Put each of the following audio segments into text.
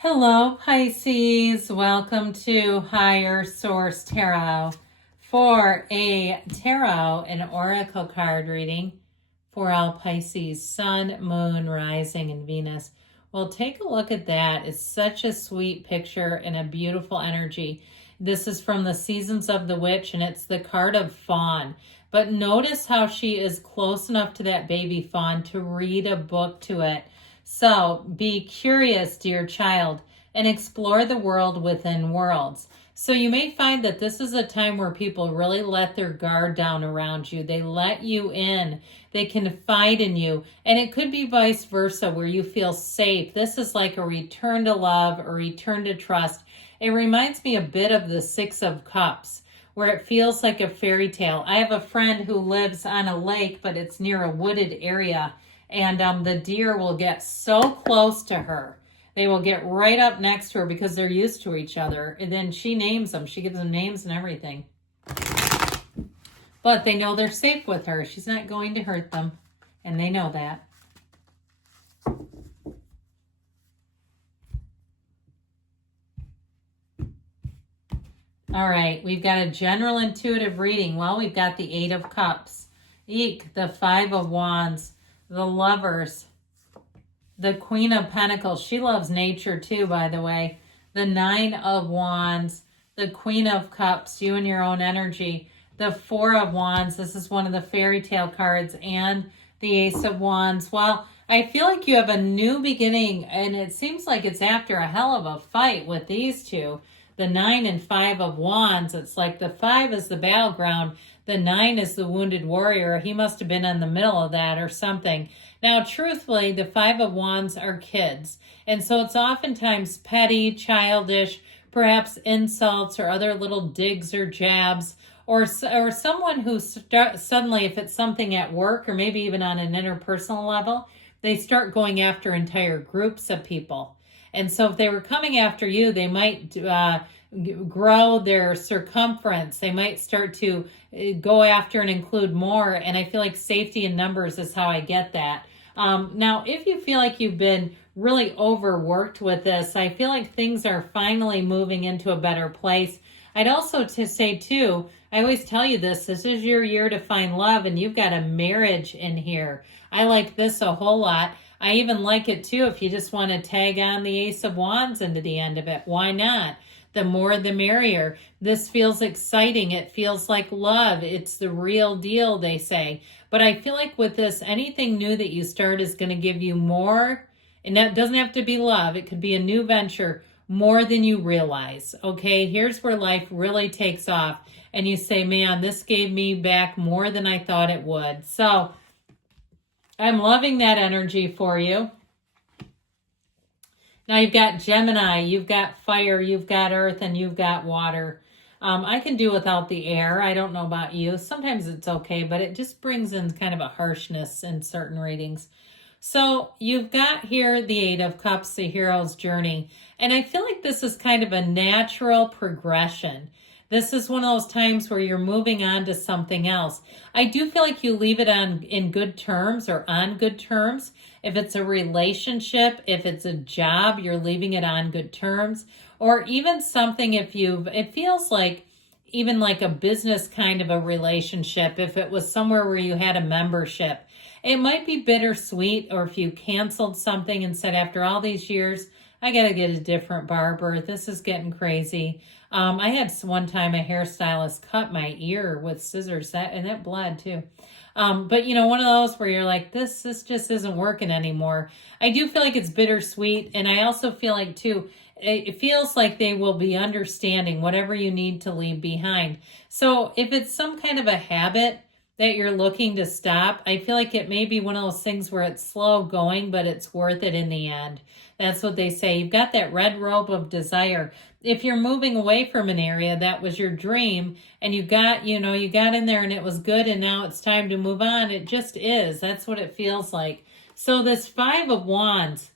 Hello, Pisces. Welcome to Higher Source Tarot for a tarot and oracle card reading for all Pisces, Sun, Moon, Rising, and Venus. Well, take a look at that. It's such a sweet picture and a beautiful energy. This is from the Seasons of the Witch, and it's the card of Fawn. But notice how she is close enough to that baby fawn to read a book to it. So be curious, dear child, and explore the world within worlds. So you may find that this is a time where people really let their guard down around you. They let you in. They confide in you. And it could be vice versa, where you feel safe. This is like a return to love, a return to trust. It reminds me a bit of the Six of Cups, where it feels like a fairy tale. I have a friend who lives on a lake, but it's near a wooded area. And the deer will get so close to her. They will get right up next to her because they're used to each other. And then she names them. She gives them names and everything. But they know they're safe with her. She's not going to hurt them. And they know that. All right, we've got a general intuitive reading. Well, we've got the Eight of Cups. Eek, the Five of Wands. The Lovers, the Queen of Pentacles. She loves nature too, by the way. The Nine of Wands, the Queen of Cups, you and your own energy. The Four of Wands, this is one of the fairy tale cards, and the Ace of Wands. Well, I feel like you have a new beginning, and it seems like it's after a hell of a fight with these two. The Nine and Five of Wands, it's like the Five is the battleground. The Nine is the wounded warrior. He must have been in the middle of that or something. Now, truthfully, the Five of Wands are kids. And so it's oftentimes petty, childish, perhaps insults or other little digs or jabs. Or someone who suddenly, if it's something at work or maybe even on an interpersonal level, they start going after entire groups of people. And so if they were coming after you, they might grow their circumference. They might start to go after and include more. And I feel like safety in numbers is how I get that. Now, if you feel like you've been really overworked with this, I feel like things are finally moving into a better place. I'd also say too, I always tell you this is your year to find love, and you've got a marriage in here. I like this a whole lot. I even like it too if you just want to tag on the Ace of Wands into the end of it. Why not? The more the merrier. This feels exciting. It feels like love. It's the real deal, they say. But I feel like with this, anything new that you start is going to give you more. And that doesn't have to be love. It could be a new venture, more than you realize. Okay, here's where life really takes off. And you say, man, this gave me back more than I thought it would. So I'm loving that energy for you. Now you've got Gemini, you've got fire, you've got earth, and you've got water. I can do without the air. I don't know about you. Sometimes it's okay, but it just brings in kind of a harshness in certain readings. So you've got here the Eight of Cups, the hero's journey. And I feel like this is kind of a natural progression. This is one of those times where you're moving on to something else. I do feel like you leave it in good terms or on good terms. If it's a relationship, if it's a job, you're leaving it on good terms. Or even something it feels like even like a business kind of a relationship, if it was somewhere where you had a membership. It might be bittersweet, or if you canceled something and said, after all these years, I got to get a different barber. This is getting crazy. I had one time a hairstylist cut my ear with scissors, and it bled too. But one of those where you're like, this just isn't working anymore. I do feel like it's bittersweet. And I also feel like too, it feels like they will be understanding whatever you need to leave behind. So if it's some kind of a habit that you're looking to stop, I feel like it may be one of those things where it's slow going, but it's worth it in the end. That's what they say. You've got that red robe of desire. If you're moving away from an area that was your dream, and you got in there and it was good, and now it's time to move on, it just is. That's what it feels like. So this Five of Wands,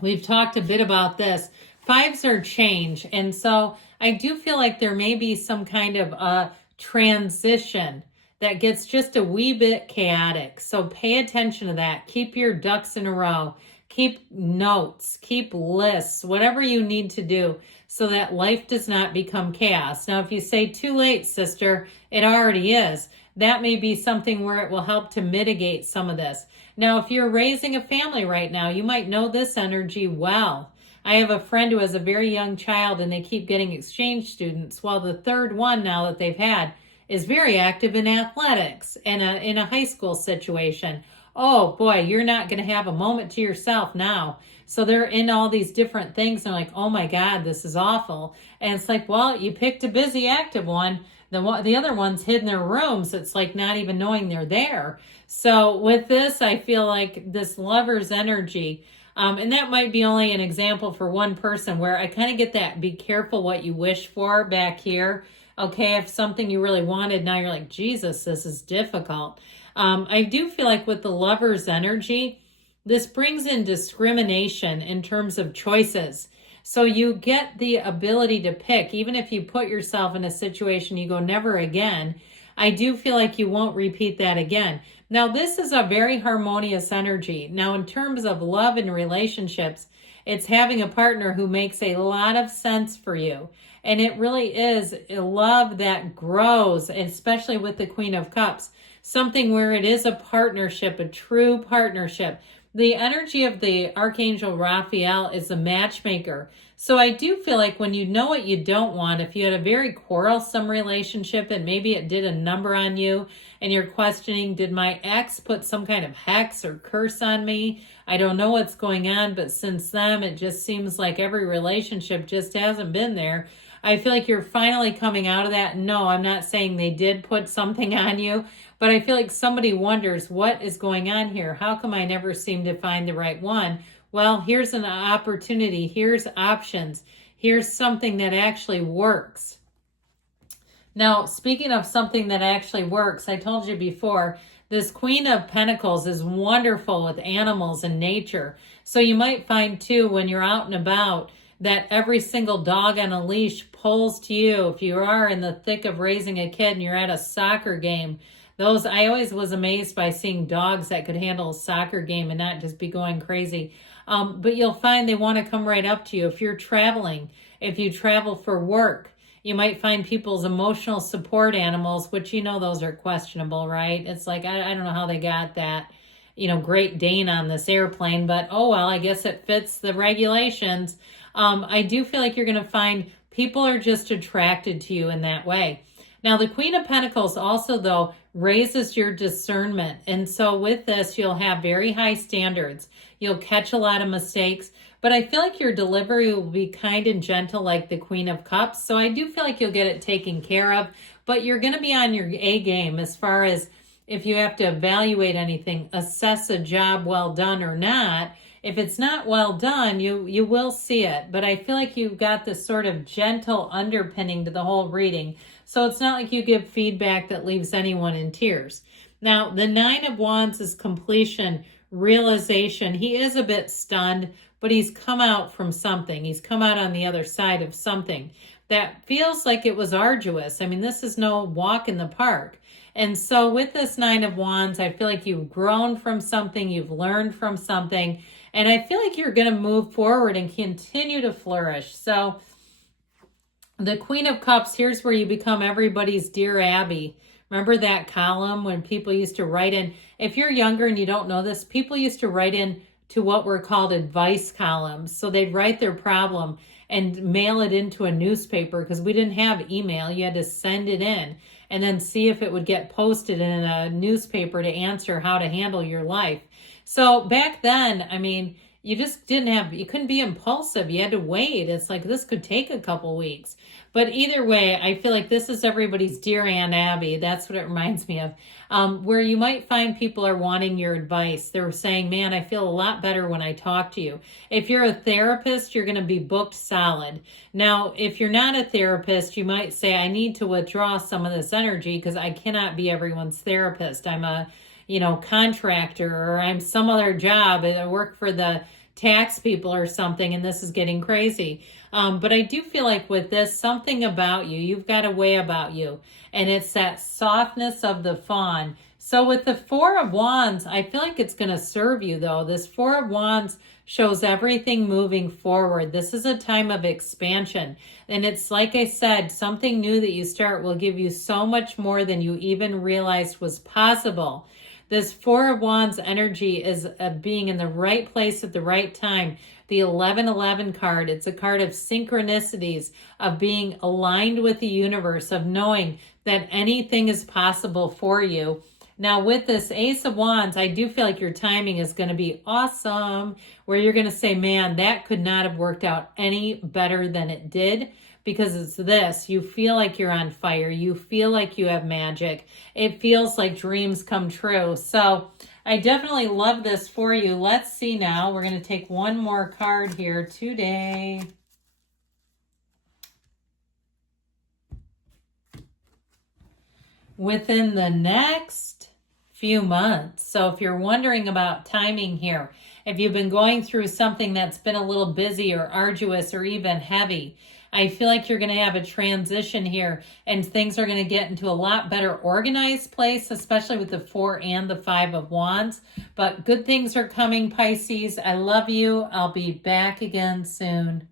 we've talked a bit about this. Fives are change. And so I do feel like there may be some kind of a transition that gets just a wee bit chaotic. So pay attention to that. Keep your ducks in a row. Keep notes, keep lists, whatever you need to do so that life does not become chaos. Now, if you say too late, sister, it already is. That may be something where it will help to mitigate some of this. Now, if you're raising a family right now, you might know this energy well. I have a friend who has a very young child and they keep getting exchange students. Well, the third one now that they've had is very active in athletics and in a high school situation. Oh boy, you're not going to have a moment to yourself now. So they're in all these different things. They're like, oh my God, this is awful. And it's like, well, you picked a busy, active one. The other one's hid in their rooms. It's like not even knowing they're there. So with this, I feel like this lover's energy, and that might be only an example for one person where I kind of get that be careful what you wish for back here. Okay, if something you really wanted, now you're like, Jesus, this is difficult. I do feel like with the lover's energy, this brings in discrimination in terms of choices. So you get the ability to pick, even if you put yourself in a situation you go never again, I do feel like you won't repeat that again. Now, this is a very harmonious energy. Now, in terms of love and relationships, it's having a partner who makes a lot of sense for you. And it really is a love that grows, especially with the Queen of Cups. Something where it is a partnership, a true partnership. The energy of the Archangel Raphael is a matchmaker. So I do feel like when you know what you don't want, if you had a very quarrelsome relationship and maybe it did a number on you and you're questioning, did my ex put some kind of hex or curse on me? I don't know what's going on, but since then, it just seems like every relationship just hasn't been there. I feel like you're finally coming out of that. No, I'm not saying they did put something on you, but I feel like somebody wonders what is going on here. How come I never seem to find the right one? Well, here's an opportunity. Here's options. Here's something that actually works. Now, speaking of something that actually works, I told you before, this Queen of Pentacles is wonderful with animals and nature. So you might find too, when you're out and about, that every single dog on a leash pulls to you. If you are in the thick of raising a kid and you're at a soccer game, I always was amazed by seeing dogs that could handle a soccer game and not just be going crazy. But you'll find they want to come right up to you. If you're traveling, if you travel for work, you might find people's emotional support animals, which those are questionable, right? It's like, I don't know how they got that, Great Dane on this airplane, but oh well, I guess it fits the regulations. I do feel like you're going to find people are just attracted to you in that way. Now, the Queen of Pentacles also, though, raises your discernment. And so with this, you'll have very high standards. You'll catch a lot of mistakes. But I feel like your delivery will be kind and gentle like the Queen of Cups. So I do feel like you'll get it taken care of. But you're going to be on your A game as far as if you have to evaluate anything, assess a job well done or not. If it's not well done, you will see it. But I feel like you've got this sort of gentle underpinning to the whole reading. So it's not like you give feedback that leaves anyone in tears. Now, the Nine of Wands is completion, realization. He is a bit stunned, but he's come out from something. He's come out on the other side of something that feels like it was arduous. I mean, this is no walk in the park. And so with this Nine of Wands, I feel like you've grown from something, you've learned from something, and I feel like you're going to move forward and continue to flourish. So the Queen of Cups, here's where you become everybody's Dear Abby. Remember that column when people used to write in? If you're younger and you don't know this, people used to write in to what were called advice columns. So they'd write their problem and mail it into a newspaper because we didn't have email. You had to send it in and then see if it would get posted in a newspaper to answer how to handle your life. So back then, I mean, you just you couldn't be impulsive. You had to wait. It's like this could take a couple weeks. But either way, I feel like this is everybody's Dear Aunt Abby. That's what it reminds me of. Where you might find people are wanting your advice. They're saying, man, I feel a lot better when I talk to you. If you're a therapist, you're going to be booked solid. Now, if you're not a therapist, you might say, I need to withdraw some of this energy because I cannot be everyone's therapist. I'm a contractor, or I'm some other job. I work for the tax people or something, and this is getting crazy. But I do feel like with this, something about you, you've got a way about you, and it's that softness of the fawn. So with the Four of Wands, I feel like it's going to serve you, though. This Four of Wands shows everything moving forward. This is a time of expansion. And it's like I said, something new that you start will give you so much more than you even realized was possible. This Four of Wands energy is being in the right place at the right time. The 1111 card, it's a card of synchronicities, of being aligned with the universe, of knowing that anything is possible for you. Now with this Ace of Wands, I do feel like your timing is going to be awesome, where you're going to say, man, that could not have worked out any better than it did, because it's this. You feel like you're on fire. You feel like you have magic. It feels like dreams come true. So I definitely love this for you. Let's see now. We're going to take one more card here today. Within the next few months. So if you're wondering about timing here, if you've been going through something that's been a little busy or arduous or even heavy, I feel like you're going to have a transition here and things are going to get into a lot better organized place, especially with the 4 and the 5 of Wands. But good things are coming, Pisces. I love you. I'll be back again soon.